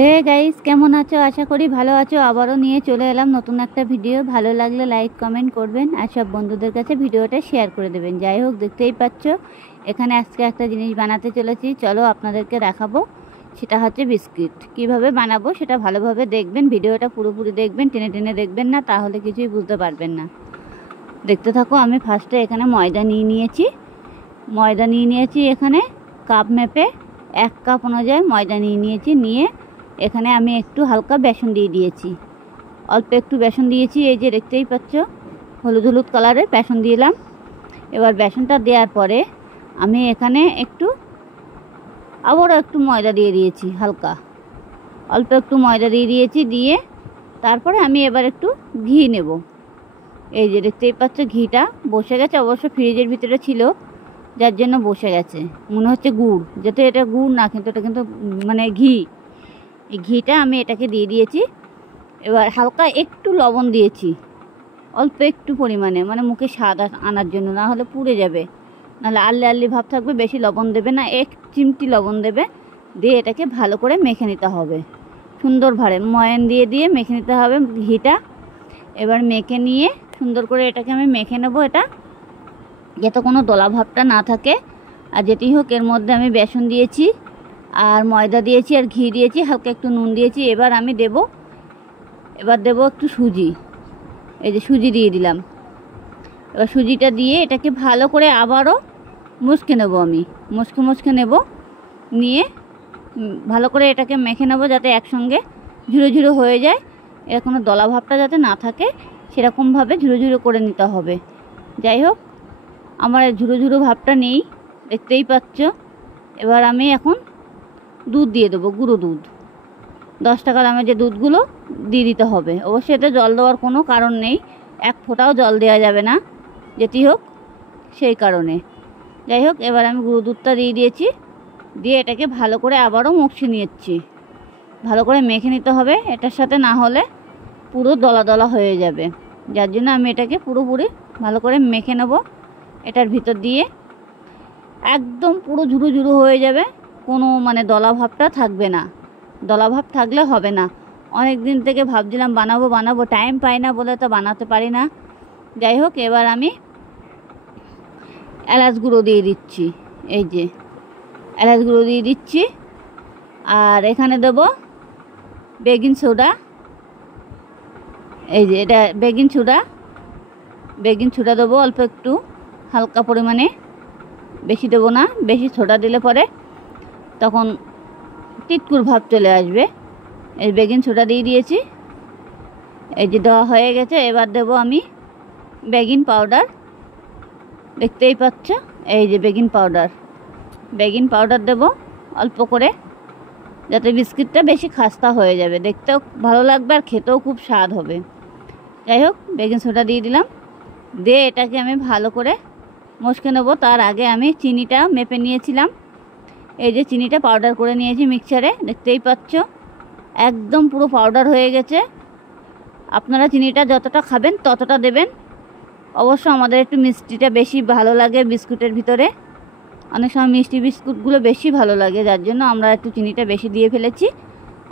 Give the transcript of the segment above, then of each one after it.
Hey guys, কেমন আছো? আশা করি ভালো আছো। আবারও নিয়ে চলে এলাম নতুন একটা ভিডিও। ভালো লাগলে লাইক কমেন্ট করবেন আর সব বন্ধুদের কাছে ভিডিওটা শেয়ার করে দেবেন। যাই হোক, দেখতেই পাচ্ছ এখানে আজকে একটা জিনিস বানাতে চলেছি। চলো আপনাদেরকে দেখাবো। সেটা হচ্ছে বিস্কিট। কিভাবে বানাবো সেটা ভালোভাবে দেখবেন, ভিডিওটা পুরোপুরি দেখবেন, টেনে টেনে দেখবেন না, তাহলে কিছুই বুঝতে পারবেন না। দেখতে থাকো। আমি ফার্স্টে এখানে ময়দা নিয়ে নিয়েছি এখানে কাপ মেপে 1 কাপ অনুযায়ী ময়দা নিয়ে এখানে আমি একটু হালকা বেসন দিয়ে দিয়েছি। অল্প একটু বেসন দিয়েছি, এই যে দেখতেই পাচ্ছ হলুদ হলুদ কালারের বেসন দিলাম। এবার বেসনটা দেওয়ার পরে আমি এখানে আবারও একটু ময়দা দিয়ে দিয়েছি, অল্প একটু ময়দা দিয়ে তারপরে আমি এবার একটু ঘি নেব। এই যে দেখতেই পাচ্ছ ঘিটা বসে গেছে, অবশ্য ফ্রিজের ভিতরে ছিল যার জন্য বসে গেছে। মনে হচ্ছে গুড়, যেহেতু এটা গুড় না, কিন্তু এটা কিন্তু মানে ঘি। এই ঘিটা আমি এটাকে দিয়ে দিয়েছি। এবার হালকা একটু লবণ দিয়েছি, অল্প একটু পরিমাণে, মানে মুখে স্বাদ আনার জন্য, না হলে পুড়ে যাবে, নাহলে আল্লি ভাব থাকবে। বেশি লবণ দেবে না, 1 চিমটি লবণ দেবে। দিয়ে এটাকে ভালো করে মেখে নিতে হবে, সুন্দরভাবে ময়ান দিয়ে মেখে নিতে হবে ঘিটা। এবার মেখে নিয়ে সুন্দর করে এটাকে আমি মেখে নেব, এটা যাতে কোনো দলা ভাবটা না থাকে। আর যেটি হোক, এর মধ্যে আমি বেসন দিয়েছি আর ময়দা দিয়েছি আর ঘি দিয়েছি, হালকা একটু নুন দিয়েছি। এবার দেব একটু সুজি। এই যে সুজি দিয়ে দিলাম। এবার সুজিটা দিয়ে এটাকে ভালো করে আবারও মুছকে নেব। আমি মুছকে নেব, নিয়ে ভালো করে এটাকে মেখে নেব যাতে একসঙ্গে ঝুড়ো ঝুড়ো হয়ে যায়। এর কোনো দলা ভাবটা যাতে না থাকে, সেরকমভাবে ঝুড়ো ঝুড়ো করে নিতে হবে। যাই হোক, আমার ঝুড়ো ঝুড়ো ভাবটা নেই, দেখতেই পাচ্ছ। এবার আমি এখন দুধ দিয়ে দেবো, গুঁড়ো দুধ। 10 টাকা দামের যে দুধগুলো দিয়ে দিতে হবে। অবশ্যই এতে জল দেওয়ার কোনো কারণ নেই, 1 ফোঁটাও জল দেওয়া যাবে না, যেটি হোক সেই কারণে। যাই হোক, এবার আমি গুঁড়ো দুধটা দিয়ে দিয়েছি। দিয়ে এটাকে ভালো করে আবারও মুছে নিচ্ছি। ভালো করে মেখে নিতে হবে এটার সাথে, না হলে পুরো দলা দলা হয়ে যাবে। যার জন্য আমি এটাকে পুরোপুরি ভালো করে মেখে নেব এটার ভিতর দিয়ে। একদম পুরো ঝুড়ো ঝুড়ো হয়ে যাবে, কোনো মানে দলা ভাবটা থাকবে না। দলা ভাব থাকলে হবে না। অনেক দিন থেকে ভাবছিলাম বানাবো, টাইম পাই না বলে তো বানাতে পারি না। যাই হোক, এবার আমি এলাচ গুঁড়ো দিয়ে দিচ্ছি। এই যে এলাচ গুঁড়ো দিয়ে দিচ্ছি। আর এখানে দেব বেকিং সোডা। এই যে এটা বেকিং সোডা দেবো অল্প একটু, হালকা পরিমাণে, বেশি দেবো না। বেশি সোডা দিলে পরে তখন তিতকুর ভাব চলে আসবে। এই বেকিং সোডা দিয়ে দিয়েছি। এই যে দেওয়া হয়ে গেছে। এবার দেবো আমি বেকিং পাউডার। দেখতেই পাচ্ছ, এই যে বেকিং পাউডার দেবো অল্প করে, যাতে বিস্কিটটা বেশি খাস্তা হয়ে যাবে, দেখতেও ভালো লাগবে আর খেতেও খুব স্বাদ হবে। যাই হোক, বেকিং সোডা দিয়ে দিলাম। দিয়ে এটাকে আমি ভালো করে মশকে নেবো। তার আগে আমি চিনিটা মেপে নিয়েছিলাম। এই যে চিনিটা পাউডার করে নিয়েছি মিক্সচারে, দেখতেই পাচ্ছ একদম পুরো পাউডার হয়ে গেছে। আপনারা চিনিটা যতটা খাবেন ততটা দেবেন। অবশ্য আমাদের একটু মিষ্টিটা বেশি ভালো লাগে বিস্কুটের ভিতরে, অনেক সময় মিষ্টি বিস্কুটগুলো বেশি ভালো লাগে, যার জন্য আমরা একটু চিনিটা বেশি দিয়ে ফেলেছি।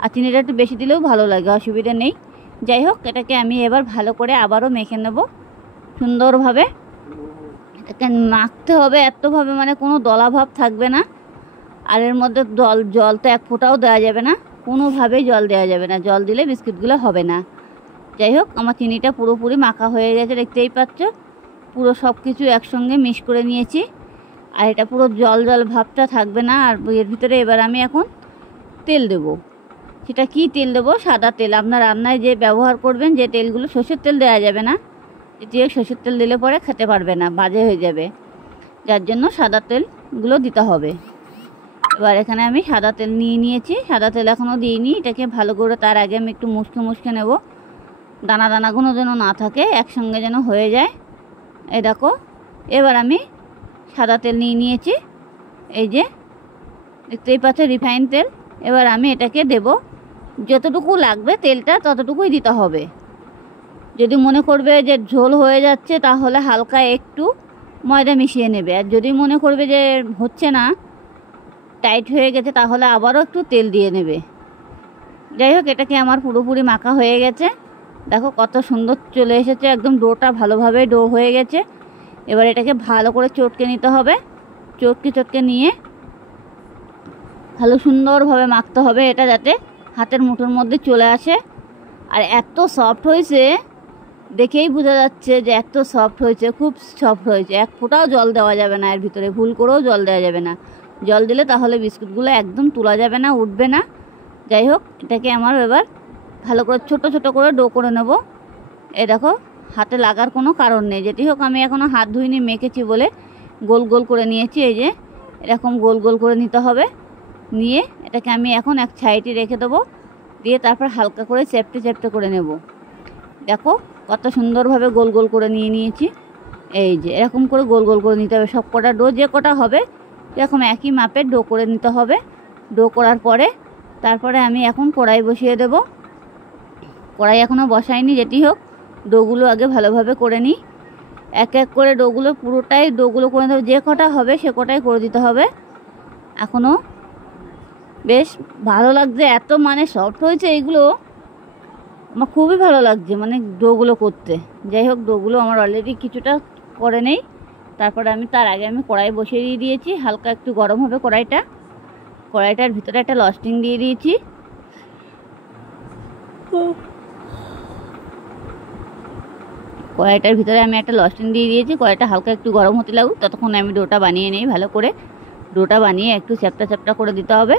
আর চিনিটা একটু বেশি দিলেও ভালো লাগে, অসুবিধা নেই। যাই হোক, এটাকে আমি এবার ভালো করে আবারও মেখে নেব সুন্দরভাবে। এটাকে মাখতে হবে এতভাবে, মানে কোনো দলা ভাব থাকবে না। আর এর মধ্যে জল তো 1 ফোঁটাও দেওয়া যাবে না, কোনোভাবেই জল দেওয়া যাবে না। জল দিলে বিস্কুটগুলো হবে না। যাই হোক, আমার চিনিটা পুরোপুরি মাখা হয়ে গেছে, দেখতেই পাচ্ছ। পুরো সব কিছু একসঙ্গে মিক্স করে নিয়েছি। আর এটা পুরো জল ভাবটা থাকবে না। আর এর ভিতরে এবার আমি এখন তেল দেব। সেটা কি তেল দেবো? সাদা তেল। আপনার রান্নায় যে ব্যবহার করবেন যে তেলগুলো, সর্ষের তেল দেওয়া যাবে না। যে সর্ষের তেল দিলে পরে খেতে পারবে না, বাজে হয়ে যাবে। যার জন্য সাদা তেলগুলো দিতে হবে। এবার এখানে আমি সাদা তেল নিয়েছি। সাদা তেল এখনও দিইনি। এটাকে ভালো করে তার আগে আমি একটু মুছকে নেব, দানাগুলো যেন না থাকে, একসঙ্গে যেন হয়ে যায়। এই দেখো, এবার আমি সাদা তেল নিয়েছি। এই যে দেখতেই পাচ্ছ রিফাইন তেল। এবার আমি এটাকে দেব, যতটুকু লাগবে তেলটা ততটুকুই দিতে হবে। যদি মনে করবে যে ঝোল হয়ে যাচ্ছে, তাহলে হালকা একটু ময়দা মিশিয়ে নেবে। আর যদি মনে করবে যে হচ্ছে না, টাইট হয়ে গেছে, তাহলে আবারও একটু তেল দিয়ে নেবে। যাই হোক, এটাকে আমার পুরোপুরি মাখা হয়ে গেছে। দেখো কত সুন্দর চলে এসেছে, একদম ডোটা ভালোভাবে ডো হয়ে গেছে। এবার এটাকে ভালো করে চটকে নিতে হবে। চটকে নিয়ে ভালো সুন্দরভাবে মাখতে হবে, এটা যাতে হাতের মুঠোর মধ্যে চলে আসে। আর এত সফট হয়েছে, দেখেই বোঝা যাচ্ছে যে এত সফট হয়েছে, খুব সফট হয়েছে। এক ফোঁটাও জল দেওয়া যাবে না এর ভিতরে, ভুল করেও জল দেওয়া যাবে না। জল দিলে তাহলে বিস্কুটগুলো একদম তোলা যাবে না, উঠবে না। যাই হোক, এটাকে আমার এবার ভালো করে ছোট ছোট করে ডো করে নেব। এই দেখো, হাতে লাগার কোনো কারণ নেই। যেটি হোক, আমি এখনও হাত ধুইনি, মেখেছি বলে গোল গোল করে নিয়েছি। এই যে এরকম গোল গোল করে নিতে হবে। নিয়ে এটাকে আমি এখন এক সাইডে রেখে দেবো, দিয়ে তারপর হালকা করে চেপটে করে নেব। দেখো কত সুন্দরভাবে গোল গোল করে নিয়েছি। এই যে এরকম করে গোল গোল করে নিতে হবে। সব কটা ডো যে কটা হবে এরকম একই মাপের ডো করে নিতে হবে। ডো করার পরে তারপরে আমি এখন কড়াই বসিয়ে দেব। কড়াই এখনও বসাইনি। যেটি হোক, ডোগুলো আগে ভালোভাবে করে নিই। এক এক করে পুরোটাই ডোগুলো করে নিতে হবে। যে কটা হবে সে কটাই করে দিতে হবে। এখনও বেশ ভালো লাগছে, এত মানে সফট হয়েছে এইগুলো, আমার খুবই ভালো লাগছে মানে ডোগুলো করতে। যাই হোক, ডোগুলো আমার অলরেডি কিছুটা করে নেই। তারপরে তার আগে আমি কড়াই বসিয়ে দিয়েছি। হালকা একটু গরম হবে কড়াইটার ভিতরে একটা লস্টিং দিয়ে দিয়েছি। কড়াইটার ভিতরে আমি একটা লস্টিং দিয়ে দিয়েছি। কড়াইটা হালকা একটু গরম হতে লাগুক, ততক্ষণ আমি ডোটা বানিয়ে নিই ভালো করে। ডোটা বানিয়ে একটু চ্যাপটা করে দিতে হবে।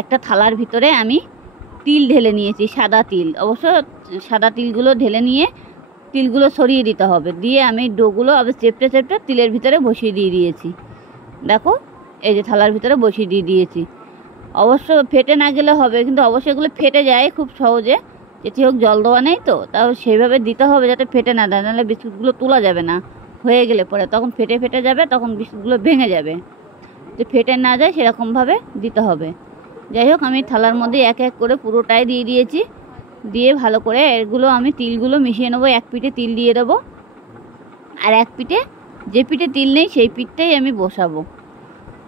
একটা থালার ভিতরে আমি তিল ঢেলে নিয়েছি, সাদা তিল। অবশ্য সাদা তিলগুলো ঢেলে নিয়ে তিলগুলো সরিয়ে দিতে হবে। দিয়ে আমি ডোগুলো আবার চেপটে তিলের ভিতরে বসিয়ে দিয়েছি। দেখো, এই যে থালার ভিতরে বসিয়ে দিয়েছি। অবশ্য ফেটে না গেলে হবে, কিন্তু অবশ্যই এগুলো ফেটে যায় খুব সহজে। যেটি হোক, জল দেওয়া নেই তো, তাও সেইভাবে দিতে হবে যাতে ফেটে না দেয়, নাহলে বিস্কুটগুলো তোলা যাবে না। হয়ে গেলে পরে তখন ফেটে যাবে, তখন বিস্কুটগুলো ভেঙে যাবে। যে ফেটে না যায় সেরকমভাবে দিতে হবে। যাই হোক, আমি থালার মধ্যে এক এক করে পুরোটাই দিয়ে দিয়েছি। দিয়ে ভালো করে এগুলো আমি তিলগুলো মিশিয়ে নেবো। এক পিঠে তিল দিয়ে দেবো, আর এক পিঠে যে পিঠে তিল নেই সেই পিঠটাই আমি বসাবো।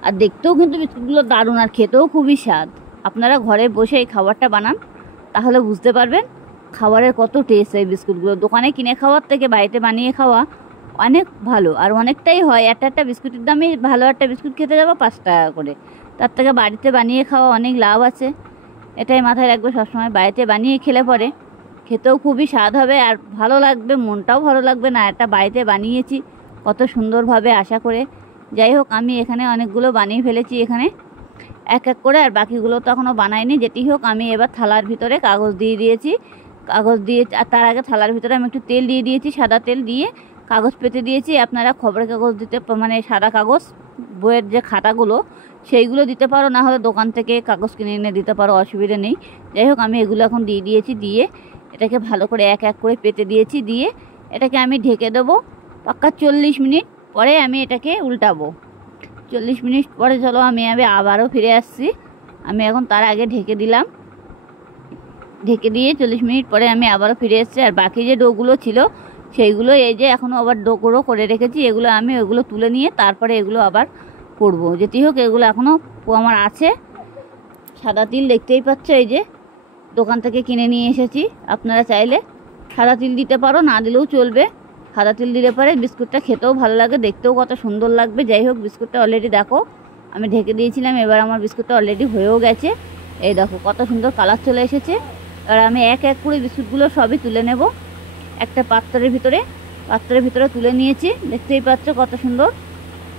আর দেখতেও কিন্তু বিস্কুটগুলো দারুণ, আর খেতেও খুবই স্বাদ। আপনারা ঘরে বসে এই খাবারটা বানান, তাহলে বুঝতে পারবেন খাবারের কত টেস্ট। এই বিস্কুটগুলো দোকানে কিনে খাওয়ার থেকে বাড়িতে বানিয়ে খাওয়া অনেক ভালো, আর অনেকটাই হয়। একটা বিস্কুটের দামে ভালো একটা বিস্কুট খেতে যাবো 5 টাকা করে, তার থেকে বাড়িতে বানিয়ে খাওয়া অনেক লাভ আছে। এটাই মাথায় রাখবে সবসময়। বাড়িতে বানিয়ে খেলে পরে খেতেও খুবই স্বাদ হবে, আর ভালো লাগবে, মনটাও ভালো লাগবে। না, এটা বাড়িতে বানিয়েছি কত সুন্দরভাবে, আশা করে। যাই হোক, আমি এখানে অনেকগুলো বানিয়ে ফেলেছি এখানে এক এক করে, আর বাকিগুলো তো এখনও বানাইনি। যেটি হোক, আমি এবার থালার ভিতরে কাগজ দিয়ে দিয়েছি। কাগজ দিয়ে, আর তার আগে থালার ভিতরে আমি একটু তেল দিয়ে দিয়েছি, সাদা তেল দিয়ে কাগজ পেতে দিয়েছি। আপনারা খবরের কাগজ দিতে, মানে সাদা কাগজ, বইয়ের যে খাতাগুলো সেইগুলো দিতে পারো, না হলে দোকান থেকে কাগজ কিনে এনে দিতে পারো, অসুবিধা নেই। যাই হোক, আমি এগুলো এখন দিয়ে দিয়েছি। দিয়ে এটাকে ভালো করে এক এক করে পেতে দিয়েছি। দিয়ে এটাকে আমি ঢেকে দেবো পাক্কা 40 মিনিট। পরে আমি এটাকে উল্টাবো। 40 মিনিট পরে চলো আমি আবারও ফিরে আসছি। আমি এখন তার আগে ঢেকে দিলাম। ঢেকে দিয়ে 40 মিনিট পরে আমি আবারও ফিরে এসেছি। আর বাকি যে ডোগুলো ছিল সেইগুলো এই যে এখনও আবার ডোগুলো করে রেখেছি, এগুলো আমি ওগুলো তুলে নিয়ে তারপরে এগুলো আবার করব। যেটি হোক, এগুলো এখনও আমার আছে। সাদা তিল দেখতেই পাচ্ছ, এই যে দোকান থেকে কিনে নিয়ে এসেছি। আপনারা চাইলে সাদা তিল দিতে পারো, না দিলেও চলবে। সাদা তিল দিলে পরে বিস্কুটটা খেতেও ভালো লাগে, দেখতেও কত সুন্দর লাগবে। যাই হোক, বিস্কুটটা অলরেডি দেখো আমি ঢেকে দিয়েছিলাম, এবার আমার বিস্কুটটা অলরেডি হয়েও গেছে। এই দেখো কত সুন্দর কালার চলে এসেছে। এবার আমি এক এক করে বিস্কুটগুলো সবই তুলে নেব একটা পাত্রের ভিতরে তুলে নিয়েছি। দেখতেই পাচ্ছ কত সুন্দর,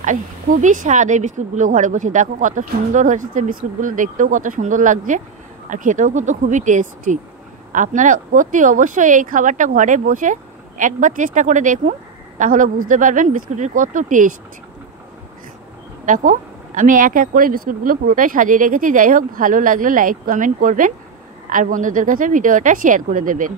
আর খুবই স্বাদ এই বিস্কুটগুলো। ঘরে বসে দেখো কত সুন্দর হয়েছে বিস্কুটগুলো, দেখতেও কত সুন্দর লাগছে, আর খেতেও কিন্তু খুবই টেস্টি। আপনারা অবশ্যই এই খাবারটা ঘরে বসে একবার চেষ্টা করে দেখুন, তাহলে বুঝতে পারবেন বিস্কুটের কত টেস্ট। দেখো, আমি এক এক করে বিস্কুটগুলো পুরোটাই সাজিয়ে রেখেছি। যাই হোক, ভালো লাগলে লাইক কমেন্ট করবেন, আর বন্ধুদের কাছে ভিডিওটা শেয়ার করে দেবেন।